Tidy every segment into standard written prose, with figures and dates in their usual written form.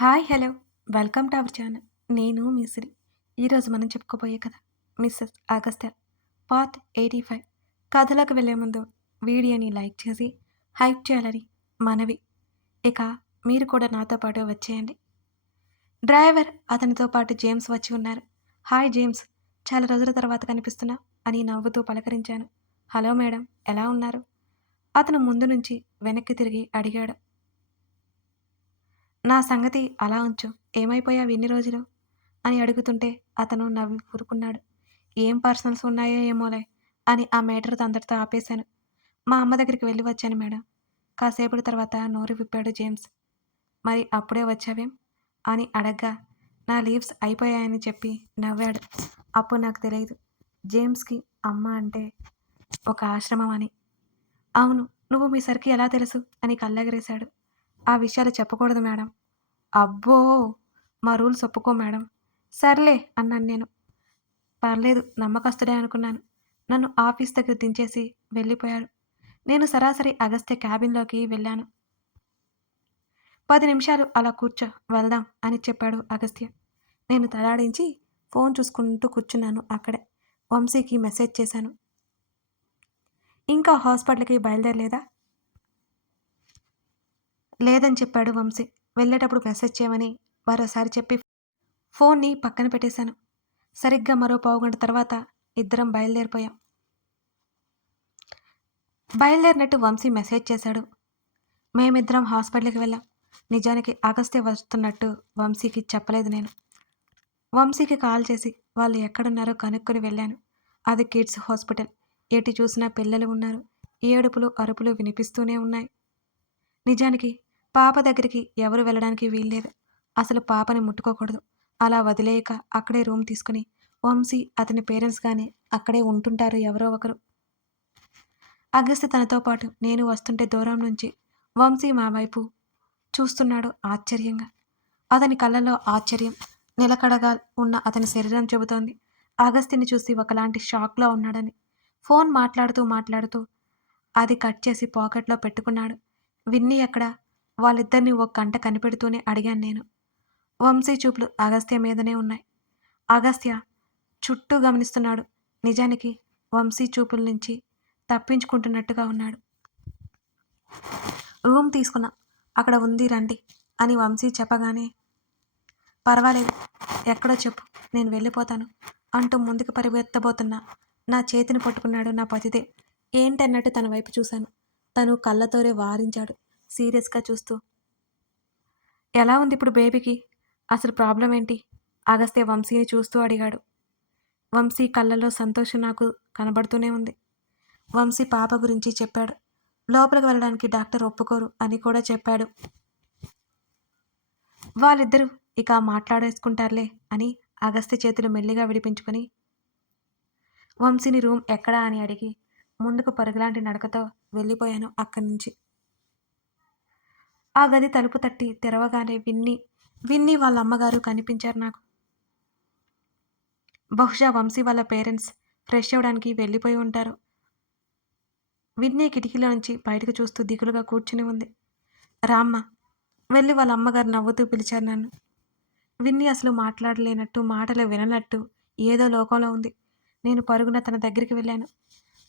Hi hello welcome to our channel. నేను మీ సిరి. ఈరోజు మనం చెప్పుకోబోయే కథ మిస్సెస్ అగస్త్య పార్ట్ 85. కథలోకి వెళ్ళే ముందు వీడియోని లైక్ చేసి హైప్ చేయాలని మనవి. ఇక మీరు కూడా నాతో పాటు వచ్చేయండి. డ్రైవర్ అతనితో పాటు జేమ్స్ వచ్చి ఉన్నారు. హాయ్ జేమ్స్, చాలా రోజుల తర్వాత కనిపిస్తున్నా అని నవ్వుతూ పలకరించాను. హలో మేడం, ఎలా ఉన్నారు? అతను ముందు నుంచి వెనక్కి తిరిగి అడిగాడు. నా సంగతి అలా ఉంచు. ఏమైపోయావు ఇన్ని రోజులు? అని అడుగుతుంటే అతను నవ్వి ఊరుకున్నాడు. ఏం పర్సనల్స్ ఉన్నాయో ఏమోలే అని ఆ మేటర్ అందరితో ఆపేశాను. మా అమ్మ దగ్గరికి వెళ్ళి వచ్చాను మేడం. కాసేపటి తర్వాత నోరు విప్పాడు జేమ్స్. మరి అప్పుడే వచ్చావేం? అని అడగ్గా నా లీవ్స్ అయిపోయాయని చెప్పి నవ్వాడు. అప్పుడు నాకు తెలియదు జేమ్స్కి అమ్మ అంటే ఒక ఆశ్రమం అని. అవును, నువ్వు మీ సరికి ఎలా తెలుసు అని కళ్ళెగరేశాడు. ఆ విషయాలు చెప్పకూడదు మేడం. అబ్బో, మా రూల్స్ ఒప్పుకో మేడం. సర్లే అన్నాను నేను. పర్లేదు, నమ్మకస్తుడే అనుకున్నాను. నన్ను ఆఫీస్ దగ్గర దించేసి వెళ్ళిపోయారు. నేను సరాసరి అగస్త్య క్యాబిన్లోకి వెళ్ళాను. 10 నిమిషాలు అలా కూర్చో, వెళ్దాం అని చెప్పాడు అగస్త్య. నేను తలాడించి ఫోన్ చూసుకుంటూ కూర్చున్నాను అక్కడే. వంశీకి మెసేజ్ చేశాను. ఇంకా హాస్పిటల్కి బయలుదేరలేదా? లేదని చెప్పాడు వంశీ. వెళ్ళేటప్పుడు మెసేజ్ చేయమని మరోసారి చెప్పి ఫోన్ని పక్కన పెట్టేశాను. సరిగ్గా మరో పావుగంట తర్వాత ఇద్దరం బయలుదేరిపోయాం. బయలుదేరినట్టు వంశీ మెసేజ్ చేశాడు. మేమిద్దరం హాస్పిటల్కి వెళ్ళాం. నిజానికి అగస్త్య వస్తున్నట్టు వంశీకి చెప్పలేదు నేను. వంశీకి కాల్ చేసి వాళ్ళు ఎక్కడున్నారో కనుక్కొని వెళ్ళాను. అది కిడ్స్ హాస్పిటల్. ఎటు చూసినా పిల్లలు ఉన్నారు. ఏడుపులు అరుపులు వినిపిస్తూనే ఉన్నాయి. నిజానికి పాప దగ్గరికి ఎవరు వెళ్ళడానికి వీల్లేదు. అసలు పాపని ముట్టుకోకూడదు. అలా వదిలేయక అక్కడే రూమ్ తీసుకుని వంశీ అతని పేరెంట్స్ కానీ అక్కడే ఉంటుంటారు ఎవరో ఒకరు. అగస్త్య తనతో పాటు నేను వస్తుంటే దూరం నుంచి వంశీ మా వైపు చూస్తున్నాడు ఆశ్చర్యంగా. అతని కళ్ళలో ఆశ్చర్యం, నిలకడగా ఉన్న అతని శరీరం చెబుతోంది అగస్త్యని చూసి ఒకలాంటి షాక్లో ఉన్నాడని. ఫోన్ మాట్లాడుతూ అది కట్ చేసి పాకెట్లో పెట్టుకున్నాడు. విన్నీ ఎక్కడ? వాళ్ళిద్దరిని ఓ గంట కనిపెడుతూనే అడిగాను నేను. వంశీ చూపులు అగస్త్య మీదనే ఉన్నాయి. అగస్త్య చుట్టూ గమనిస్తున్నాడు. నిజానికి వంశీ చూపుల నుంచి తప్పించుకుంటున్నట్టుగా ఉన్నాడు. రూమ్ తీసుకున్నా, అక్కడ ఉంది రండి అని వంశీ చెప్పగానే పర్వాలేదు, ఎక్కడో చెప్పు, నేను వెళ్ళిపోతాను అంటూ ముందుకు పరిగెత్తబోతున్నా నా చేతిని పట్టుకున్నాడు నా పతిదే. ఏంటన్నట్టు తన వైపు చూశాను. తను కళ్ళతోనే వారించాడు సీరియస్గా చూస్తూ. ఎలా ఉంది ఇప్పుడు బేబీకి? అసలు ప్రాబ్లం ఏంటి? అగస్త్య వంశీని చూస్తూ అడిగాడు. వంశీ కళ్ళల్లో సంతోషం నాకు కనబడుతూనే ఉంది. వంశీ పాప గురించి చెప్పాడు. లోపలికి వెళ్ళడానికి డాక్టర్ ఒప్పుకోరు అని కూడా చెప్పాడు. వాళ్ళిద్దరూ ఇక మాట్లాడేసుకుంటారులే అని అగస్త్య చేతులు మెల్లిగా విడిపించుకొని వంశీని రూమ్ ఎక్కడా అని అడిగి ముందుకు పరుగులాంటి నడకతో వెళ్ళిపోయాను అక్కడి నుంచి. ఆ గది తలుపు తట్టి తెరవగానే విన్నీ వాళ్ళ అమ్మగారు కనిపించారు నాకు. బహుశా వంశీ వాళ్ళ పేరెంట్స్ ఫ్రెష్ అవ్వడానికి వెళ్ళిపోయి ఉంటారు. విన్నీ కిటికీలో నుంచి బయటకు చూస్తూ దిగులుగా కూర్చుని ఉంది. రామ్మ, వెళ్ళి వాళ్ళ అమ్మగారు నవ్వుతూ పిలిచారు నన్ను. విన్నీ అసలు మాట్లాడలేనట్టు, మాటలు విననట్టు ఏదో లోకంలో ఉంది. నేను పరుగున తన దగ్గరికి వెళ్ళాను.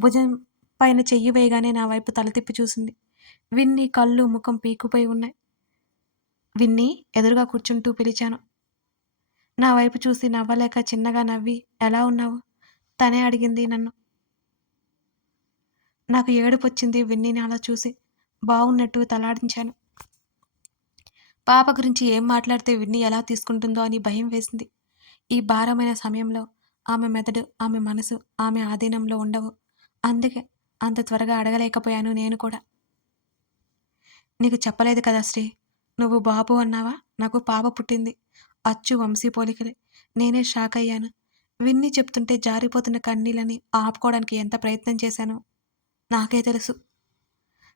భుజం పైన చెయ్యి వేయగానే నా వైపు తల తిప్పి చూసింది. విన్నీ కళ్ళు ముఖం పీకుపోయి ఉన్నాయి. విన్నీ, ఎదురుగా కూర్చుంటూ పిలిచాను. నా వైపు చూసి నవ్వలేక చిన్నగా నవ్వి ఎలా ఉన్నావు తనే అడిగింది నన్ను. నాకు ఏడుపొచ్చింది విన్నీని అలా చూసి. బాగున్నట్టు తలాడించాను. పాప గురించి ఏం మాట్లాడితే విన్నీ ఎలా తీసుకుంటుందో అని భయం వేసింది. ఈ భారమైన సమయంలో ఆమె మెదడు, ఆమె మనసు ఆమె ఆధీనంలో ఉండవు. అందుకే అంత త్వరగా అడగలేకపోయాను నేను కూడా. నీకు చెప్పలేదు కదా శ్రీ, నువ్వు బాబు అన్నావా? నాకు పాప పుట్టింది. అచ్చు వంశీ పోలికలే. నేనే షాక్ అయ్యాను. విన్నీ చెప్తుంటే జారిపోతున్న కన్నీళ్ళని ఆపుకోవడానికి ఎంత ప్రయత్నం చేశానో నాకే తెలుసు.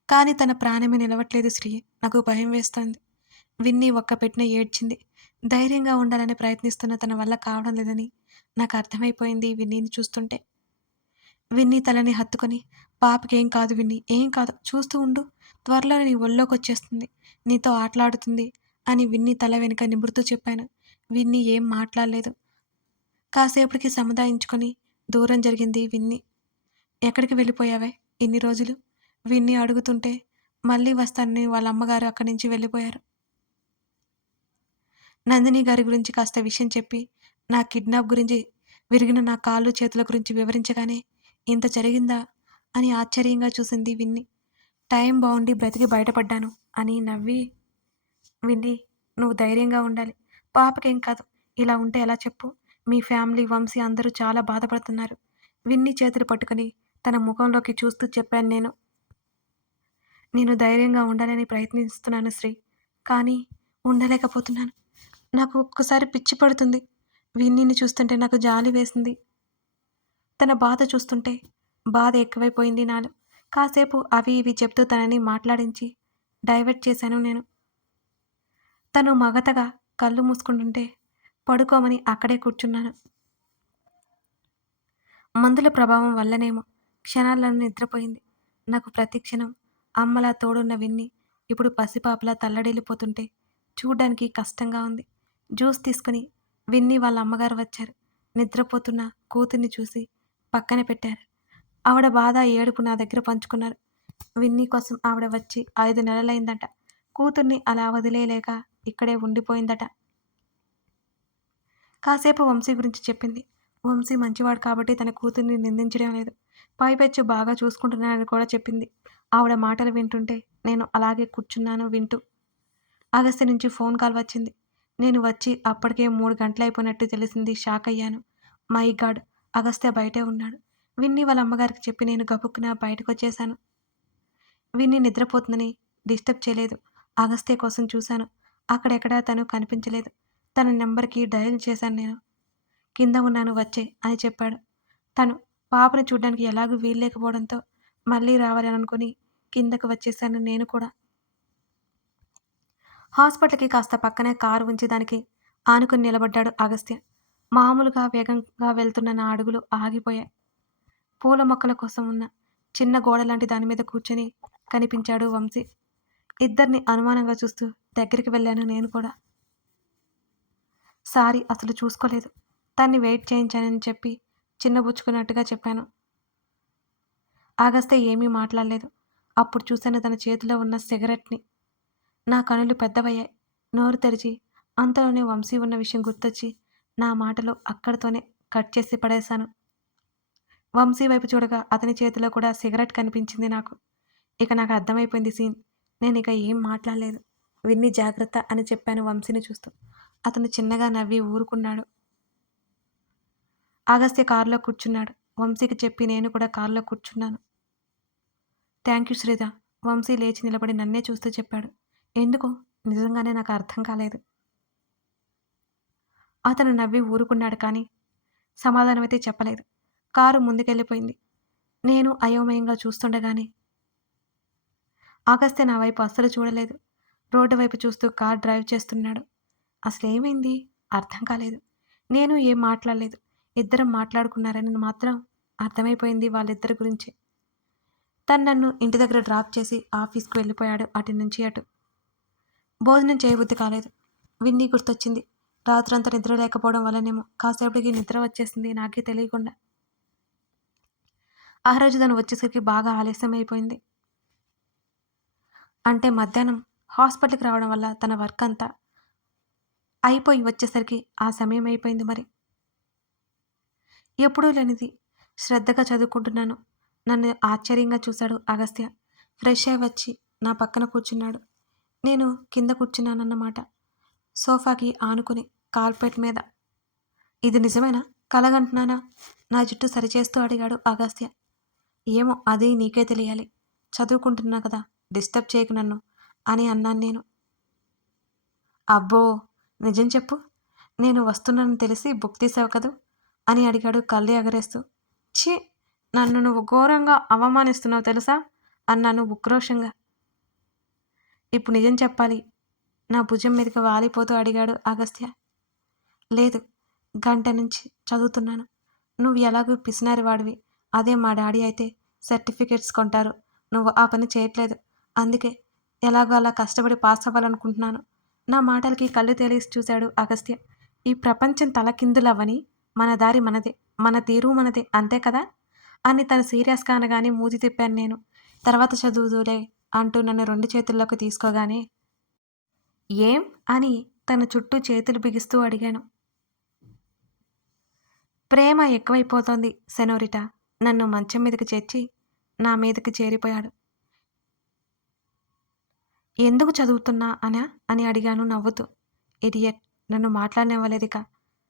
కానీ తన ప్రాణమే నిలవట్లేదు శ్రీ. నాకు భయం వేస్తోంది. విన్నీ ఒక్క పెట్టిన ఏడ్చింది. ధైర్యంగా ఉండాలని ప్రయత్నిస్తున్న తన వల్ల కావడం లేదని నాకు అర్థమైపోయింది విన్నీని చూస్తుంటే. విన్నీ తలని హత్తుకొని, పాపకేం కాదు విన్నీ, ఏం కాదు, చూస్తూ ఉండు, త్వరలో నీ ఒళ్ళోకి వచ్చేస్తుంది, నీతో ఆటలాడుతుంది అని విన్ని తల వెనుక నిమురుతూ చెప్పాను. విన్ని ఏం మాట్లాడలేదు. కాసేపటికి సముదాయించుకొని దూరం జరిగింది విన్ని. ఎక్కడికి వెళ్ళిపోయావే ఇన్ని రోజులు? విన్ని అడుగుతుంటే మళ్ళీ వస్తానని వాళ్ళ అమ్మగారు అక్కడి నుంచి వెళ్ళిపోయారు. నందిని గారి గురించి కాస్త విషయం చెప్పి, నా కిడ్నాప్ గురించి, విరిగిన నా కాళ్ళు చేతుల గురించి వివరించగానే ఇంత జరిగిందా అని ఆశ్చర్యంగా చూసింది విన్ని. టైం బాగుండి బ్రతికి బయటపడ్డాను అని నవ్వి, విన్ని నువ్వు ధైర్యంగా ఉండాలి. పాపకేం కాదు. ఇలా ఉంటే ఎలా చెప్పు? మీ ఫ్యామిలీ, వంశీ అందరూ చాలా బాధపడుతున్నారు. విన్ని చేతులు పట్టుకుని తన ముఖంలోకి చూస్తూ చెప్పాను నేను. నేను ధైర్యంగా ఉండాలని ప్రయత్నిస్తున్నాను శ్రీ. కానీ ఉండలేకపోతున్నాను. నాకు ఒక్కసారి పిచ్చి పడుతుంది. విన్నీని చూస్తుంటే నాకు జాలి వేసింది. తన బాధ చూస్తుంటే బాధ ఎక్కువైపోయింది నాలో. కాసేపు అవి ఇవి చెప్తూ తనని మాట్లాడించి డైవర్ట్ చేశాను నేను. తను మగతగా కళ్ళు మూసుకుంటుంటే పడుకోమని అక్కడే కూర్చున్నాను. మందుల ప్రభావం వల్లనేమో క్షణాలను నిద్రపోయింది. నాకు ప్రతి క్షణం అమ్మలా తోడున్న విన్ని ఇప్పుడు పసిపాపలా తల్లడిల్లిపోతుంటే చూడ్డానికి కష్టంగా ఉంది. జ్యూస్ తీసుకుని విన్ని వాళ్ళ అమ్మగారు వచ్చారు. నిద్రపోతున్న కూతుర్ని చూసి పక్కన పెట్టారు. ఆవిడ బాధ, ఏడుపు నా దగ్గర పంచుకున్నారు. విన్నీ కోసం ఆవిడ వచ్చి 5 నెలలైందట. కూతుర్ని అలా వదిలేయలేక ఇక్కడే ఉండిపోయిందట. కాసేపు వంశీ గురించి చెప్పింది. వంశీ మంచివాడు కాబట్టి తన కూతుర్ని నిందించడం లేదు. పైపెచ్చు బాగా చూసుకుంటున్నానని కూడా చెప్పింది. ఆవిడ మాటలు వింటుంటే నేను అలాగే కూర్చున్నాను వింటూ. అగస్త్య నుంచి ఫోన్ కాల్ వచ్చింది. నేను వచ్చి అప్పటికే 3 గంటలైపోయినట్టు తెలిసింది. షాక్ అయ్యాను. మై గాడ్, అగస్త్య బయటే ఉన్నాడు. విన్ని వాళ్ళ అమ్మగారికి చెప్పి నేను గబుక్కున బయటకొచ్చేశాను. విన్ని నిద్రపోతుందని డిస్టర్బ్ చేయలేదు. అగస్త్య కోసం చూశాను. అక్కడెక్కడా తను కనిపించలేదు. తన నెంబర్కి డయల్ చేశాను నేను. కింద ఉన్నాను వచ్చే అని చెప్పాడు. తను పాపను చూడ్డానికి ఎలాగూ వీల్లేకపోవడంతో మళ్ళీ రావాలని అనుకుని కిందకు వచ్చేశాను నేను కూడా. హాస్పిటల్‌కి కాస్త పక్కనే కారు ఉంచి దానికి ఆనుకుని నిలబడ్డాడు అగస్త్య. మామూలుగా వేగంగా వెళ్తున్న నా అడుగులు ఆగిపోయాయి. పూల మొక్కల కోసం ఉన్న చిన్న గోడలాంటి దాని మీద కూర్చొని కనిపించాడు వంశీ. ఇద్దరిని అనుమానంగా చూస్తూ దగ్గరికి వెళ్ళాను నేను కూడా. సారీ, అసలు చూసుకోలేదు. తన్ని వెయిట్ చేయించానని చెప్పి చిన్నబుచ్చుకున్నట్టుగా చెప్పాను. అగస్త్య ఏమీ మాట్లాడలేదు. అప్పుడు చూశాను తన చేతిలో ఉన్న సిగరెట్‌ని. నా కనులు పెద్దవయ్యాయి. నోరు తెరిచి అంతలోనే వంశీ ఉన్న విషయం గుర్తొచ్చి నా మాటలు అక్కడితోనే కట్ చేసి పడేశాను. వంశీ వైపు చూడగా అతని చేతిలో కూడా సిగరెట్ కనిపించింది నాకు. ఇక నాకు అర్థమైపోయింది సీన్. నేను ఇక ఏం మాట్లాడలేదు. విన్ని జాగ్రత్త అని చెప్పాను వంశీని చూస్తూ. అతను చిన్నగా నవ్వి ఊరుకున్నాడు. అగస్త్య కారులో కూర్చున్నాడు. వంశీకి చెప్పి నేను కూడా కారులో కూర్చున్నాను. Thank you Sreeja. వంశీ లేచి నిలబడి నన్నే చూస్తూ చెప్పాడు. ఎందుకు? నిజంగానే నాకు అర్థం కాలేదు. అతను నవ్వి ఊరుకున్నాడు కానీ సమాధానమైతే చెప్పలేదు. కారు ముందుకెళ్ళిపోయింది. నేను అయోమయంగా చూస్తుండగానే అగస్త్య నా వైపు అస్సలు చూడలేదు. రోడ్డు వైపు చూస్తూ కార్ డ్రైవ్ చేస్తున్నాడు. అసలేమైంది అర్థం కాలేదు. నేను ఏం మాట్లాడలేదు. ఇద్దరం మాట్లాడుకున్నారని మాత్రం అర్థమైపోయింది వాళ్ళిద్దరి గురించి. తను నన్ను ఇంటి దగ్గర డ్రాప్ చేసి ఆఫీస్కి వెళ్ళిపోయాడు అటు నుంచి అటు. భోజనం చేయబుద్ధి కాలేదు. విన్నీ గుర్తొచ్చింది. రాత్రంతా నిద్ర లేకపోవడం వల్లనేమో కాసేపటికి నిద్ర వచ్చేసింది నాకే తెలియకుండా. ఆ రోజు తను వచ్చేసరికి బాగా ఆలస్యం అయిపోయింది. అంటే మధ్యాహ్నం హాస్పిటల్కి రావడం వల్ల తన వర్క్ అంతా అయిపోయి వచ్చేసరికి ఆ సమయం అయిపోయింది మరి. ఎప్పుడూ లేనిది శ్రద్ధగా చదువుకుంటున్నాను. నన్ను ఆశ్చర్యంగా చూశాడు అగస్త్య. ఫ్రెష్ అయి వచ్చి నా పక్కన కూర్చున్నాడు. నేను కింద కూర్చున్నానన్నమాట. సోఫాకి ఆనుకుని కార్పెట్ మీద. ఇది నిజమేనా? కలగంటున్నానా? నా జుట్టు సరిచేస్తూ అడిగాడు అగస్త్య. ఏమో అది నీకే తెలియాలి. చదువుకుంటున్నా కదా, డిస్టర్బ్ చేయకు నన్ను అని అన్నాను నేను. అబ్బో, నిజం చెప్పు. నేను వస్తున్నానని తెలిసి బుక్ తీసావు కదూ అని అడిగాడు కళ్ళు ఎగరేస్తూ. ఛీ, నన్ను నువ్వు ఘోరంగా అవమానిస్తున్నావు తెలుసా అన్నాను ఉక్రోషంగా. ఇప్పుడు నిజం చెప్పాలి. నా భుజం మీదకి వాలిపోతూ అడిగాడు అగస్త్య. లేదు, గంట నుంచి చదువుతున్నాను. నువ్వు ఎలాగూ పిసినారి వాడివి. అదే మా డాడీ అయితే సర్టిఫికేట్స్ కొంటారు. నువ్వు ఆ పని చేయట్లేదు. అందుకే ఎలాగో అలా కష్టపడి పాస్ అవ్వాలనుకుంటున్నాను. నా మాటలకి కళ్ళు తేలేసి చూశాడు అగస్త్య. ఈ ప్రపంచం తలకిందులవ్వని మన దారి మనదే, మన తీరు మనదే, అంతే కదా అని తను సీరియస్గా అనగానే మూతి తిప్పాను నేను. తర్వాత చదువుదులే అంటూ నన్ను 2 చేతుల్లోకి తీసుకోగానే ఏం అని తన చుట్టూ చేతులు బిగిస్తూ అడిగాను. ప్రేమ ఎక్కువైపోతోంది సెనోరిటా. నన్ను మంచం మీదకి చేర్చి నా మీదకి చేరిపోయాడు. ఎందుకు చదువుతున్నా అనా అని అడిగాను నవ్వుతూ. ఇడియట్ నన్ను మాట్లాడనివ్వలేదిక.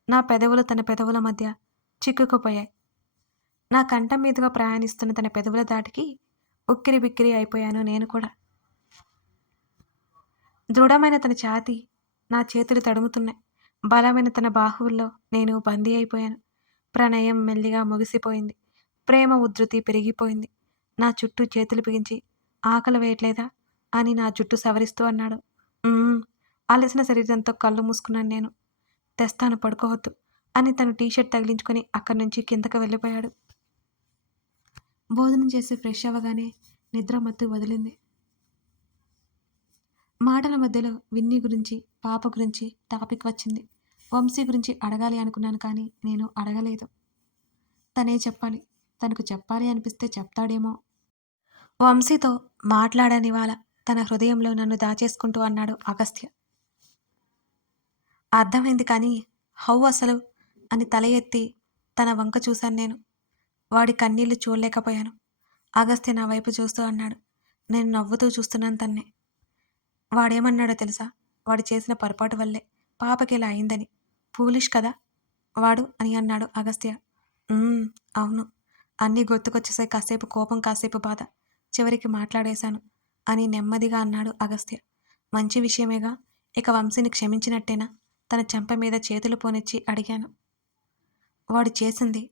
నా పెదవులు తన పెదవుల మధ్య చిక్కుకుపోయాయి. నా కంఠం మీదుగా ప్రయాణిస్తున్న తన పెదవుల దాటికి ఉక్కిరి బిక్కిరి అయిపోయాను నేను కూడా. దృఢమైన తన ఛాతీ నా చేతులు తడుముతున్నాయి. బలమైన తన బాహువుల్లో నేను బందీ అయిపోయాను. ప్రణయం మెల్లిగా ముగిసిపోయింది. ప్రేమ ఉధృతి పెరిగిపోయింది. నా చుట్టూ చేతులు బిగించి ఆకలి వేయట్లేదా అని నా జుట్టు సవరిస్తూ అన్నాడు. అలసిన శరీరంతో కళ్ళు మూసుకున్నాను నేను. తెస్తాను పడుకోవద్దు అని తను టీషర్ట్ తగిలించుకొని అక్కడి నుంచి కిందకు వెళ్ళిపోయాడు. భోజనం చేసి ఫ్రెష్ అవ్వగానే నిద్ర మత్తు వదిలింది. మాటల మధ్యలో విన్నీ గురించి, పాప గురించి టాపిక్ వచ్చింది. వంశీ గురించి అడగాలి అనుకున్నాను కానీ నేను అడగలేదు. తనే చెప్పాలి. తనకు చెప్పాలి అనిపిస్తే చెప్తాడేమో. వంశీతో మాట్లాడనివాళ తన హృదయంలో నన్ను దాచేసుకుంటూ అన్నాడు అగస్త్య. అర్థమైంది కానీ హౌ అసలు అని తల ఎత్తి తన వంక చూశాను నేను. వాడి కన్నీళ్లు చూడలేకపోయాను. అగస్త్య నా వైపు చూస్తూ అన్నాడు. నేను నవ్వుతూ చూస్తున్నాను తన్నే. వాడేమన్నాడో తెలుసా? వాడు చేసిన పొరపాటు వల్లే పాపకి ఇలా అయిందని. పూలిష్ కదా వాడు అని అన్నాడు అగస్త్య. అవును. అన్నీ గుర్తుకొచ్చేసాయి. కాసేపు కోపం, కాసేపు బాధ. చివరికి మాట్లాడేశాను అని నెమ్మదిగా అన్నాడు అగస్త్య. మంచి విషయమేగా. ఇక వంశీని క్షమించినట్టేనా? తన చెంప మీద చేతులు పోనిచ్చి అడిగాను. వాడు చేసింది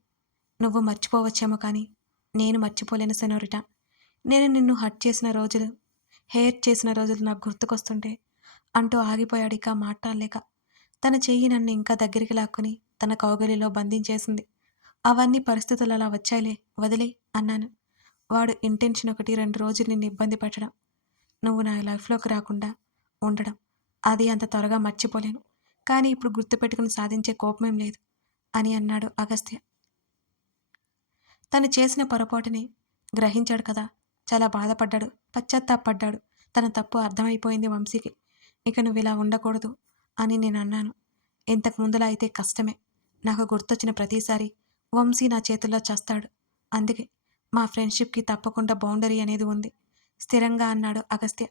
నువ్వు మర్చిపోవచ్చేమో కానీ నేను మర్చిపోలేను సెనోరిటా. నేను నిన్ను హర్ట్ చేసిన రోజులు, హేట్ చేసిన రోజులు నాకు గుర్తుకొస్తుంటే అంటూ ఆగిపోయాడు ఇక మాట్లాడలేక. తన చెయ్యి నన్ను ఇంకా దగ్గరికి లాక్కుని తన కౌగిలిలో బంధించేసింది. అవన్నీ పరిస్థితులు అలా వచ్చాయిలే, వదిలే అన్నాను. వాడు ఇంటెన్షన్ 1-2 రోజులు నిన్ను ఇబ్బంది పెట్టడం, నువ్వు నా లైఫ్లోకి రాకుండా ఉండడం, అది అంత త్వరగా మర్చిపోలేను. కానీ ఇప్పుడు గుర్తుపెట్టుకుని సాధించే కోపమేం లేదు అని అన్నాడు అగస్త్య. తను చేసిన పొరపాటుని గ్రహించాడు కదా. చాలా బాధపడ్డాడు, పశ్చాత్తాపడ్డాడు. తన తప్పు అర్థమైపోయింది వంశీకి. ఇక నువ్వు ఇలా ఉండకూడదు అని నేను అన్నాను. ఇంతకు ముందులా అయితే కష్టమే. నాకు గుర్తొచ్చిన ప్రతిసారి వంశీ నా చేతుల్లో చస్తాడు. అందుకే మా ఫ్రెండ్షిప్కి తప్పకుండా బౌండరీ అనేది ఉంది స్థిరంగా అన్నాడు అగస్త్య.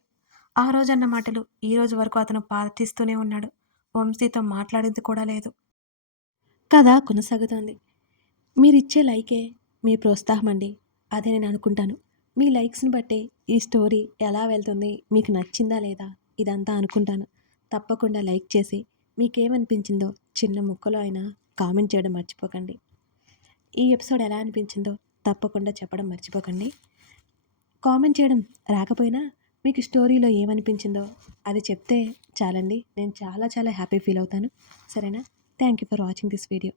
ఆ రోజన్న మాటలు ఈ రోజు వరకు అతను పాటిస్తూనే ఉన్నాడు. వంశీతో మాట్లాడింది కూడా లేదు. కథ కొనసాగుతోంది. మీరిచ్చే లైకే మీ ప్రోత్సాహం అండి. అదే నేను అనుకుంటాను. మీ లైక్స్ని బట్టే ఈ స్టోరీ ఎలా వెళ్తుంది, మీకు నచ్చిందా లేదా ఇదంతా అనుకుంటాను. తప్పకుండా లైక్ చేసి మీకేమనిపించిందో చిన్న ముక్కలో అయినా కామెంట్ చేయడం మర్చిపోకండి. ఈ ఎపిసోడ్ ఎలా అనిపించిందో తప్పకుండా చెప్పడం మర్చిపోకండి. కామెంట్ చేయడం రాకపోయినా మీకు స్టోరీలో ఏమనిపించిందో అది చెప్తే చాలండి. నేను చాలా చాలా హ్యాపీ ఫీల్ అవుతాను. సరేనా? Thank you for watching this video.